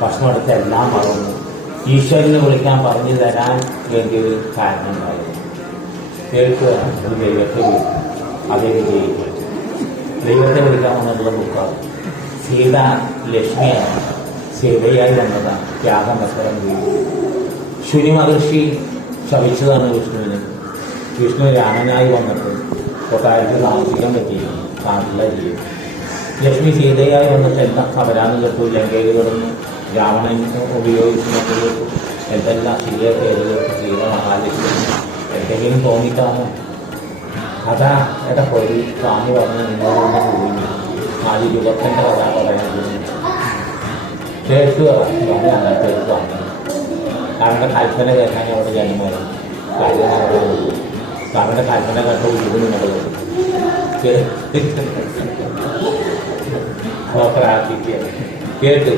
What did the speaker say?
ഭക്ഷണം എടുത്ത് എല്ലാം മറന്നു. ഈശ്വരനെ വിളിക്കാൻ പറഞ്ഞു തരാൻ വേണ്ടിയൊരു കാരണം ഉണ്ടായിരുന്നു. കേൾക്കുക, ഒരു ദൈവത്തെ വിളിക്കും, അതേ വിജയിക്കും. ദൈവത്തെ വിളിക്കാമെന്നുള്ള ബുക്കാണ്. സീത ലക്ഷ്മിയാണ്, സീതയായി വന്നതാണ്, ത്യാഗം മത്സരം ചെയ്തു. ശുനി മഹർഷി ശപിച്ചതാണ് വിഷ്ണുവിന്. വിഷ്ണു രാമനായി വന്നിട്ട് കൊട്ടാരത്തിൽ താമസിക്കാൻ പറ്റിയില്ല, കാണില്ല ചെയ്യും. ലക്ഷ്മി സീതയായി വന്നിട്ട് എല്ലാം അവരാന്ന് കേട്ടു, ലങ്കയിൽ കിടന്നു, രാവണൻ ഉപയോഗിച്ചിട്ട് കേട്ടു, എന്തെല്ലാം സീതയൊക്കെ ഏത് കേട്ടു, സീത മഹാലക്ഷ്മി എന്തെങ്കിലും തോന്നിക്കാമോ? അതാ പൊരി സ്വാമി പറഞ്ഞ് നിങ്ങളോട് പോയി ആദ്യ യുവത്തിൻ്റെ കഥ പറയുന്നത് കേൾക്കുക. സ്വാമി അങ്ങനത്തെ ഒരു സ്വാമി അവരുടെ കൽപ്പന കേൾക്കാൻ അവിടെ ജന്മം അവരുടെ കൽപ്പന കേട്ട ഉരുവ് നിന്നത് പ്രാർത്ഥിക്കുക കേട്ട്